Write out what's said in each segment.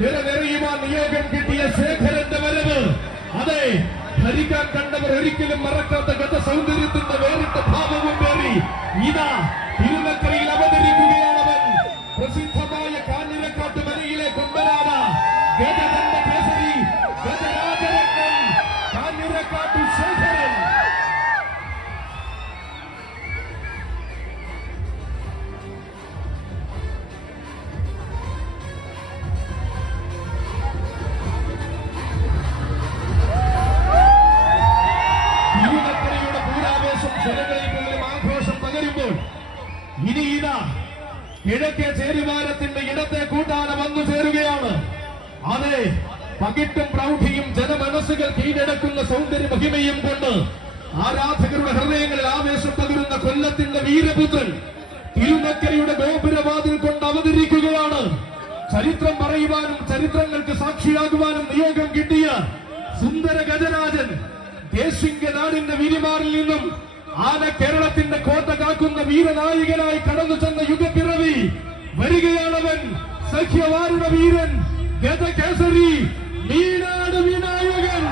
നിറനിറയുവാൻ നിയോഗം കിട്ടിയ ശേഖരന്റെ വരവ്. അതെ ഭരിക്കാൻ കണ്ടവർ ഒരിക്കലും മറക്കാത്ത ഗത സൗന്ദര്യത്തിന്റെ വേറിട്ട ഭാവവും പേറി ഇതാ കിഴക്കേ ചേരുവാരത്തിന്റെ ഇടത്തെ കൂട്ടാന വന്നു ചേരുകയാണ്. അതെ പകിട്ടും പ്രൗഢിയും ജനമനസ്സുകൾ കീഴടക്കുന്ന സൗന്ദര്യ മഹിമയും കൊണ്ട് ആരാധകരുടെ ഹൃദയങ്ങളിൽ ആവേശം പകരുന്ന കൊല്ലത്തിന്റെ വീരപുത്രൻ തിരുനക്കരയുടെ ഗോപുരവാതിൽ കൊണ്ട് അവതരിക്കുകയാണ്. ചരിത്രം പറയുവാനും ചരിത്രങ്ങൾക്ക് സാക്ഷിയാകുവാനും നിയോഗം കിട്ടിയ സുന്ദര ഗജരാജൻ ദേശിംഗ നാടിന്റെ വിരിമാറിൽ നിന്നും ആന കേരളത്തിന്റെ കോട്ട കാക്കുന്ന വീരനായികനായി കടന്നു ചെന്ന യുഗപ്പിറവി. വരികയാണവൻ സഖ്യവാരുടെ വീരൻ ഗജകേസരി മീനാട് വിനായകൻ.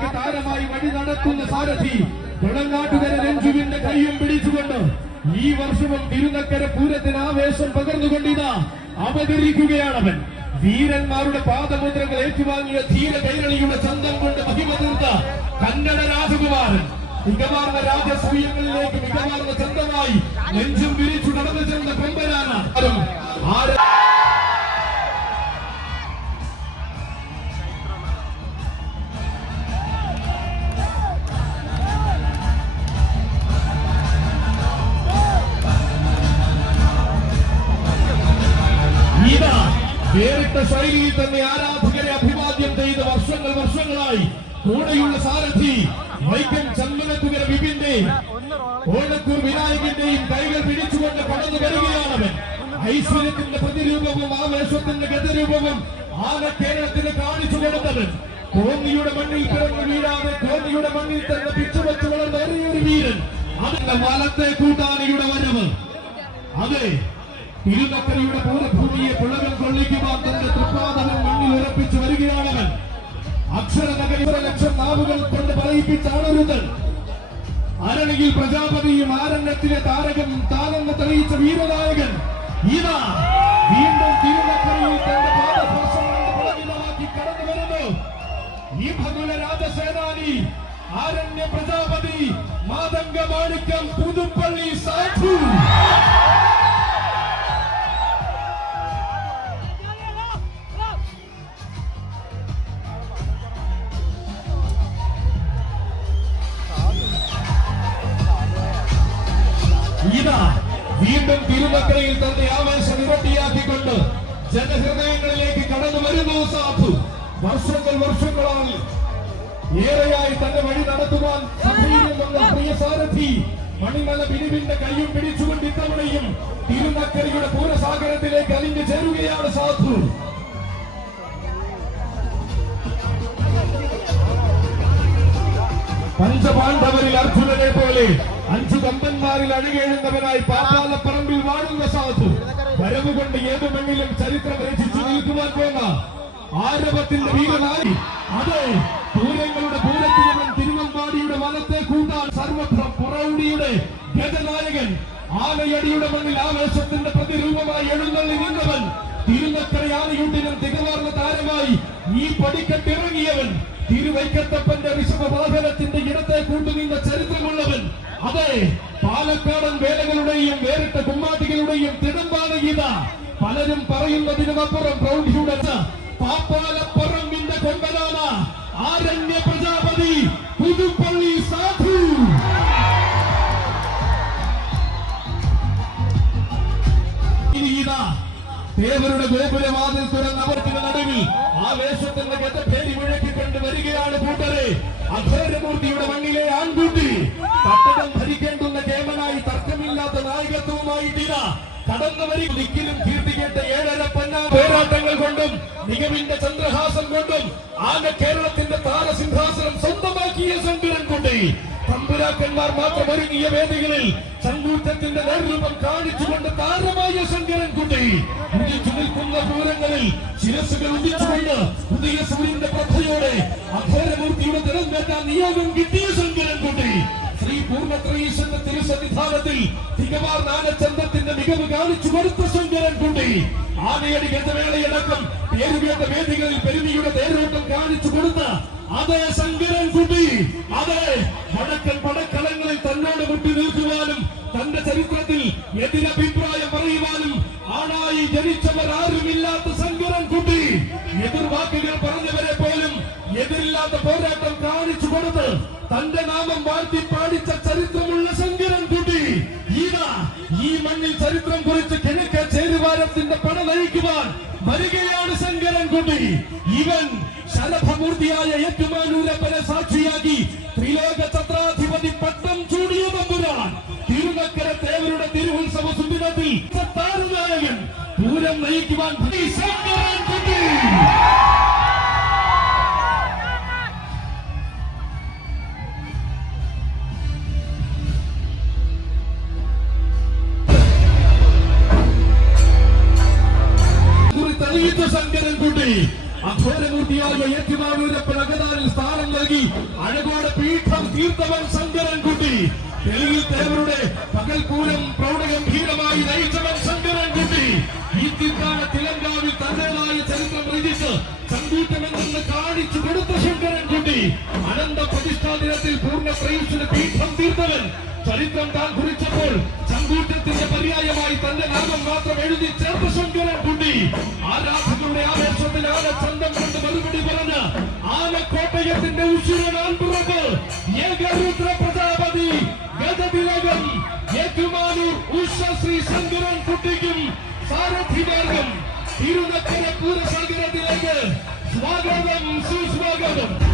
വേദികളിലേക്ക് താരമായി വഴി നടത്തുന്ന സാരഥി കുളങ്ങാട്ടുകര രഞ്ജുവിന്റെ കൈയും പിടിച്ചുകൊണ്ട് ഈ വർഷവും തിരുനക്കര പൂരത്തിന് ആവേശം പകർന്നുകൊണ്ടിതാ അവൻ വീരന്മാരുടെ പാദമുദ്രകൾ ഏറ്റുവാങ്ങിയ ധീര കൈരളിയുടെ ചന്തം കൊണ്ട് മഹിമ തീർത്ത കന്നഡ രാജകുമാരൻ. മികവാർന്ന രാജസൂയങ്ങളിലേക്ക് മികവാർന്ന ചന്തമായി നെഞ്ചും വിരിച്ചു നടന്നു ചെന്ന കൊമ്പനാണ് ആര് വേറിട്ട ശൈലിയിൽ തന്നെ ആരാധകരെ അഭിവാദ്യം ചെയ്ത് വർഷങ്ങൾ വർഷങ്ങളായി കൂടെയുള്ള സാരഥി വൈക്കം ചന്ദനത്തുകര വിപിന്റെ ഓണക്കൂർ വിനായകന്റെയും കൈകൾ പിടിച്ചുകൊണ്ട് കടന്നു വരികയാണവൻ. ഐശ്വര്യത്തിന്റെ പ്രതിരൂപവും ആവേശത്തിന്റെ ഗതരൂപവും ആകെ കേരളത്തിന് കാണിച്ചു കൊടുത്തവൻ. കോന്നിയുടെ മണ്ണിൽ പിറന്നു വീഴാതെ കോന്നിയുടെ മണ്ണിൽ തന്നെ പിച്ചുവെച്ച് വളർന്ന ഒരു വീരൻ. അതിന്റെ വലത്തെ കൂട്ടാനിയുടെ വരവ്. അതെ. തിരുനക്കരയുടെ പൂരഭൂമിയെ പിളവിൽ കൊള്ളിക്കുവാൻ തന്റെ തൃപ്പാദനം മണ്ണിൽ ഉറപ്പിച്ചു വരികയാണവൻ. അക്ഷരനഗര ലക്ഷം നാവുകൾ കൊണ്ട് പറയിപ്പിച്ചാണൊരുതൻ അരണിയിൽ പ്രജാപതിയും ആരണ്യത്തിലെ താരകം താനെന്ന് തെളിയിച്ച വീരനായകൻ. ഇതാ വീണ്ടും തിരുനക്കരയിൽ തന്റെ പുളകിതമാക്കി കടന്നു വരുന്നു. ഈ ഭഗുല രാജസേനാനി ആരണ്യ പ്രജാപതി മാതംഗ മാണിക്യം പുതുപ്പള്ളി സാധു തിരുനക്കരയിൽ തന്റെ ആവേശം ഇരട്ടിയാക്കിക്കൊണ്ട് ജനഹൃദയങ്ങളിലേക്ക് കടന്നു വരുന്നു സാധു. വർഷങ്ങൾ വർഷങ്ങളായി ഏറെയായി തന്റെ വഴി നടത്തുവാൻ പ്രിയ സാരഥി മണിമല ബിനുവിന്റെ കൈയും പിടിച്ചുകൊണ്ട് ഇത്തവണയും തിരുനക്കരയുടെ പൂരസാഗരത്തിലേക്ക് അലിഞ്ഞു ചേരുകയാണ് സാധു. പഞ്ചപാണ്ഡവരിൽ അർജുനനെ പോലെ അഞ്ചു കമ്പന്മാരിൽ അഴുകേഴുന്നവനായി പാപ്പാലപ്പറമ്പിൽ വാഴുന്ന സാധു. വരവുകൊണ്ട് ഏതു മണ്ണിലും ചരിത്രം രചിച്ചു നിൽക്കുവാൻ പോന്ന ആരവത്തിന്റെ വീരനായി അതെ പൂരങ്ങളുടെ പൂരത്തിലവൻ തിരുവമ്പാടിയുടെ വനത്തെ കൂട്ടാൻ സർവത്ര പുറൗടിയുടെ ഗജനായകൻ ആനയടിയുടെ മണ്ണിൽ ആവേശത്തിന്റെ പ്രതിരൂപമായി എഴുന്നള്ളി നിന്നവൻ തിരുനക്കര ആനയൂട്ടിനും തികവാർന്ന താരമായി ഈ പടിക്കെട്ടിറങ്ങിയവൻ തിരുവൈക്കത്തപ്പന്റെ വിഷമവാഹനത്തിന്റെ ഇടത്തെ കൂട്ടുനിന്ന ചരിത്രമുള്ളവൻ അതെ പാലക്കാടൻ വേലകളുടെയും വേറിട്ട കുമ്മാട്ടികളുടെയും തിടുമ്പാണ് ഗീത. പലരും പറയുന്നതിനുമപ്പുറം പ്രൗഢിയുടെ കൊമ്പനാന ആരണ്യ പ്രജാപതി പുതുപ്പള്ളി സാധു. ദേവരുടെ ഗോപുരവാതിൽ തുറന്നവർക്ക് നടുവിൽ ആ വേഷത്തിന്റെ ഗത ഗതഭേരി മുഴക്കിക്കൊണ്ട് വരികയാണ് കൂട്ടരെ. അഭേദമൂർത്തിയുടെ മണ്ണിലെ ആൺകുട്ടി തട്ടകം ഭരിക്കേണ്ടുന്ന കേമനായി തർക്കമില്ലാത്ത നായകത്വവുമായി തീരാ കടന്നു വരി. ദിക്കിലും ഏഴര പന്ന പോരാട്ടങ്ങൾ കൊണ്ടും മികവിന്റെ ചന്ദ്രഹാസം കൊണ്ടും ആകെ കേരളത്തിന്റെ താരസിംഹാസനം സ്വന്തമാക്കിയ ശങ്കരൻ കുട്ടി തമ്പുരാക്കന്മാർ മാത്രം ഒരുങ്ങിയ വേദികളിൽ ചങ്കൂറ്റത്തിന്റെ നേർരൂപം കാണിച്ചുകൊണ്ട് താരമായ ശങ്കരൻ കുട്ടി ഉദിച്ചു നിൽക്കുന്ന പൂരങ്ങളിൽ ശിരസുകൾ ഉദിച്ചുകൊണ്ട് പുതിയ സൂര്യന്റെ പ്രഭയോടെ അഘോരമൂർത്തിയുടെ തിരഞ്ഞെടുക്കാൻ നിയോഗം കിട്ടിയ ശങ്കരൻ കുട്ടി ശ്രീ പൂർണത്രയീശ്വരന്റെ തിരുസന്നിധാനത്തിൽ തികവാർ നാനചന്ദ്രത്തിന്റെ മികവ് കാണിച്ചു കൊടുത്ത ശങ്കരൻ കുണ്ടി ആനയടി ഗതവേളയടക്കം പേരുകേട്ട വേദികളിൽ പെരുമിയുടെ തേരോട്ടം കാണിച്ചു കൊടുത്ത അതേ ശങ്കരൻ കുട്ടി. അതേ വടക്കൻ പടക്കളങ്ങളിൽ തന്നോട് മുട്ടി നിൽക്കുവാനും തന്റെ ചരിത്രത്തിൽ എതിരഭിപ്രായം പറയുവാനും ആണായി ജനിച്ചവർ ആരുമില്ലാത്ത ശങ്കരൻ കുട്ടി. എതിർവാക്കുകൾ പറഞ്ഞവരെ പോലും എതിരില്ലാത്ത പോരാട്ടം കാണിച്ചു കൊടുത്ത് തന്റെ നാമം വാഴ്ത്തി പാടിച്ച ചരിത്രമുള്ള ശങ്കരൻ കുട്ടി. ഈതാ ഈ മണ്ണിൽ ചരിത്രം കുറിച്ച് കിഴക്ക ചേരുവാരത്തിന്റെ പട നയിക്കുവാൻ വരികയാണ് ശങ്കരൻ കുട്ടി. ഇവൻ ശരഭമൂർത്തിയായ പല സാക്ഷിയാക്കി ത്രിലോക ചത്രാധിപതി പട്ടം ചൂടിയ തമ്പുരാൻ. തിരുനക്കര തേവരുടെ തിരുവുത്സവ സുദിനത്തിൽ താരനായകൻ പൂരം നയിക്കുവാൻ ശങ്കരൻ കുട്ടി. തെളിയിച്ച ശങ്കരൻ കുട്ടി അഘോരമൂർത്തിയായ ഏറ്റുമാനൂരപ്പൻ പ്രകതാരിൽ സ്ഥാനം നൽകി അഴകോട് പീഠം തീർത്തവൻ ശങ്കരൻ കുട്ടി. തെലുങ്കിൽ തേവരുടെ പകൽപൂരം പ്രൗഢഗംഭീരമായി നയിച്ചവൻ ശങ്കരൻ കുട്ടി. ഈ തീർത്ഥാടന തിലങ്കാവിൽ തന്റേതായ ചരിത്രം രചിച്ച് സംഗീതമെന്ന് കാണിച്ചു കൊടുത്ത ശങ്കരൻ കുട്ടി അനന്ത പ്രതിഷ്ഠാ ദിനത്തിൽ പൂർണ പ്രയുസിന് പീഠം തീർത്തവൻ. ചരിത്രം താൻ കുറിച്ചപ്പോൾ ചങ്കൂറ്റത്തിന്റെ പര്യായമായി തന്റെ നാമം മാത്രം എഴുതി ചേർത്ത ശങ്കരൻ കുട്ടി ആരാധകരുടെ ആവേശത്തിൽ ആന ചന്തം കൊണ്ട് മറുപടി പറഞ്ഞ ആനക്കോട്ടയത്തിന്റെ ഉശിരനാൻ പുറത്ത് ഏകരുദ്ര പ്രജാപതി ഗജതിലകം ഏറ്റുമാനൂർ ഉഷ ശ്രീ ശങ്കരൻ കുട്ടിക്കും സാരഥിമാർഗം തിരുനക്കര പൂരസാഗരത്തിലേക്ക് സ്വാഗതം സുസ്വാഗതം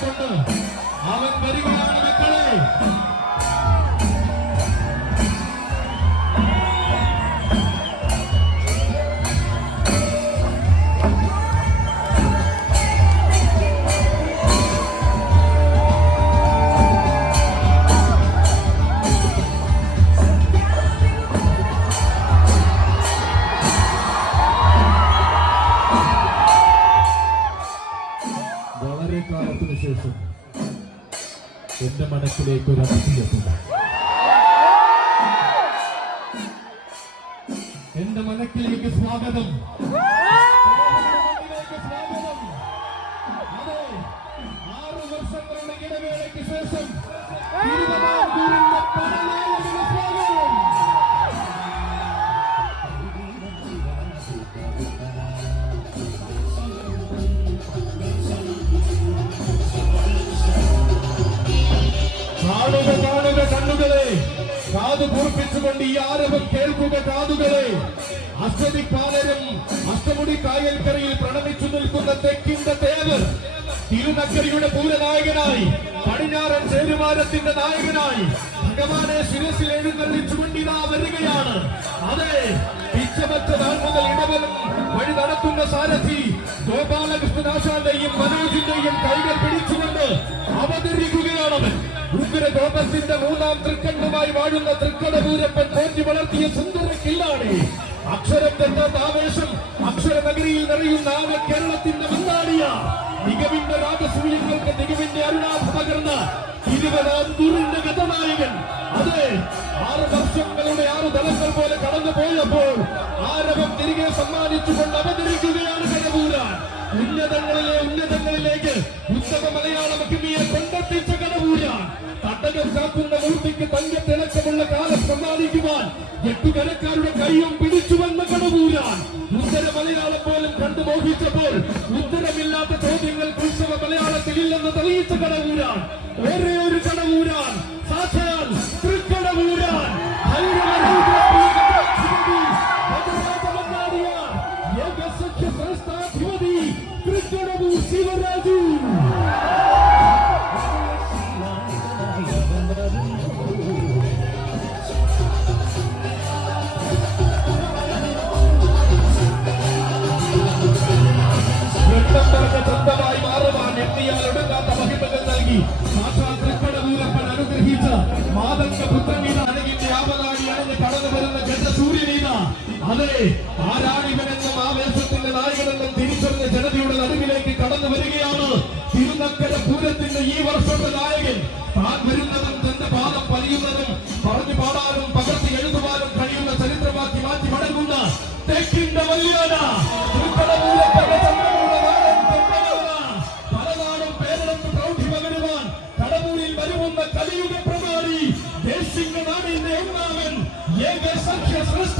തിടമ്പേറ്റിക്കൊണ്ട് അവൻ വരികയാണ് ഇടവേളയ്ക്ക് ശേഷം തിരുവനന്തപുരത്തിന്റെ പടനായകന് സ്വാഗതം കാണുക കാണുക കണ്ണുകളെ കാതു ഈ ആരവം കേൾക്കുക കാതുകളെ. അഷ്ടദിക്പാലരും അഷ്ടമുടി കായൽക്കരയിൽ പ്രണമിച്ചു നിൽക്കുന്ന തെക്കിന്റെ തേവർ തിരുനക്കരയുടെ പൂരനായകനായി പടിഞ്ഞാറൻ ചേരുമാരത്തിന്റെ നായകനായി ഭഗവാനെ ശിരസിൽ എഴുന്നള്ളി എഴുന്നള്ളിച്ചുകൊണ്ടിതാ വരികയാണ്. അതെ പിച്ചമറ്റ മുതൽ ഇടവനും വഴി നടത്തുന്ന സാരഥി ഗോപാലകൃഷ്ണദാശാന്റെയും മനോജിന്റെയും കൈകൾ പിടിച്ചുകൊണ്ട് അവതരിക്കുകയാണവൻ ഉഗ്ര ഗോപത്തിന്റെ മൂന്നാം തൃക്കണ്ണുമായി വാഴുന്ന തൃക്കടപൂരപ്പൻ പോറ്റി വളർത്തിയ സുന്ദര കില്ലാടി. അക്ഷരം തെറ്റാത്ത ആവേശം? അക്ഷരനഗരിയിൽ നിറയുന്ന ആകെ കേരളത്തിന്റെ മുന്നാടിയ മികവിന്റെ രാജസൂര്യങ്ങൾക്ക് മികവിന്റെ അരുണാഭ പകർന്ന ഇരുപതാം ദുരിന്റെ കഥനായകൻ. അതെ ആറ് വർഷങ്ങളുടെ ആറ് തലങ്ങൾ പോലെ കടന്നു പോയപ്പോൾ ആരവം തിരികെ സമ്മാനിച്ചുകൊണ്ട് അവതരിക്കുകയാണ് കടവൂരാൻ ഉന്നതങ്ങളിലെ ഉന്നതങ്ങളിലേക്ക് ഉത്തമ മലയാള മഹിമയെ കൊണ്ടെത്തിച്ച കടവൂരാൻ തട്ടകം കാക്കുന്ന മൂർത്തിക്ക് തങ്കത്തിളക്കമുള്ള കാലം സമ്മാനിക്കുവാൻ എട്ടുകരക്കാരുടെ കൈയും പിടിച്ചു വന്ന കടവൂരാൻ. ഉത്തര മലയാളം പോലും കണ്ടു മോഹിച്ചപ്പോൾ ഉത്തരമില്ലാത്ത ചോദ്യങ്ങൾ ഉത്സവ മലയാളത്തിൽ ഇല്ലെന്ന് തെളിയിച്ച കടവൂരാൻ. ഒരേ ഒരു കടവൂരാൻ. സാക്ഷാൽ തൃക്കടവൂരാൻ. ശിവരാജു അതെ ആരാണിവനെന്നും ആവേശത്തിന്റെ നായകനെന്നും തിരിച്ചറിഞ്ഞ ജനതയുടെ നടുവിലേക്ക് കടന്നു വരികയാണ് തിരുനക്കര പൂരത്തിന്റെ ഈ വർഷത്തെ നായകൻ താൻ വരുന്നതും പാദം പലിയുന്നതും പറഞ്ഞു പാടാനും പകർത്തി എഴുതുവാനും കഴിയുന്ന ചരിത്രമാക്കി മാറ്റി മടങ്ങുന്ന തെക്കിന്റെ വല്യാന. പലനാടും പേരെടുത്ത് പ്രൗഢി പകരുവാൻ കടവൂരിൽ വരുമെന്ന കലിയുഗ പ്രമാണി ദേശിംഗ നാടിന്റെ ഒന്നാമൻ ഏക സഖ്യ ശ്രേഷ്ഠാധിപതി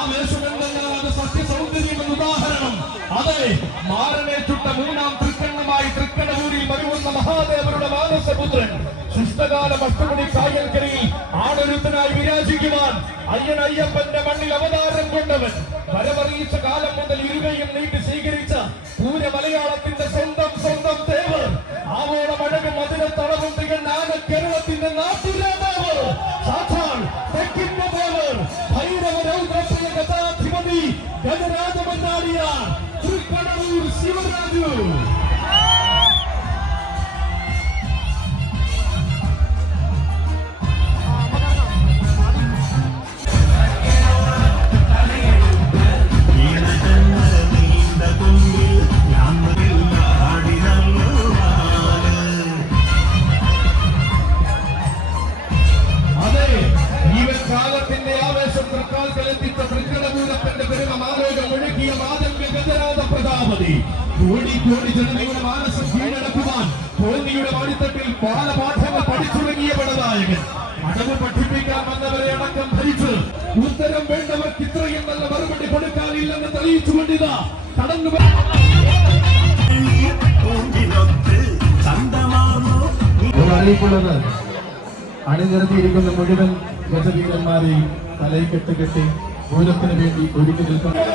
ദേവനെന്നുത്തരും ആവേശം അത് അത് സത്യസൗന്ദര്യമെന്ന് ഉദാഹരണം. അതെ മാരനെ ചുട്ട മൂന്നാം തൃക്കണ്ണമായി തൃക്കണ്ണൂരിൽ വരുവുന്ന മഹാദേവരുടെ മാനസപുത്രൻ ശിഷ്ടകാലം അഷ്ടമുടി കായൽക്കരയിൽ ആടൊരുത്തനായി വിരാജിക്കുവാൻ അയ്യൻ അയ്യപ്പന്റെ മണ്ണിൽ അവതാരം കൊണ്ടവൻ. വരവറിയിച്ച കാലം മുതൽ ഇരുകയും നീട്ടി സ്വീകരിച്ച പൂര മലയാളത്തിന്റെ സ്വന്തം സ്വന്തം തേവർ ആവോളം അഴകും മധുര തളവും തികഞ്ഞ ആന കേരളത്തിന്റെ നാട്ടുരാജാവ്. സാക്ഷാൽ ശിവരാജു അണിനിരത്തിയിരിക്കുന്ന മുഴുവൻ ഗജവീരന്മാരെയും തലയിൽ കെട്ടുകെട്ടി ഭൂതത്തിന് വേണ്ടി ഒരുക്കി നിൽക്കുന്ന.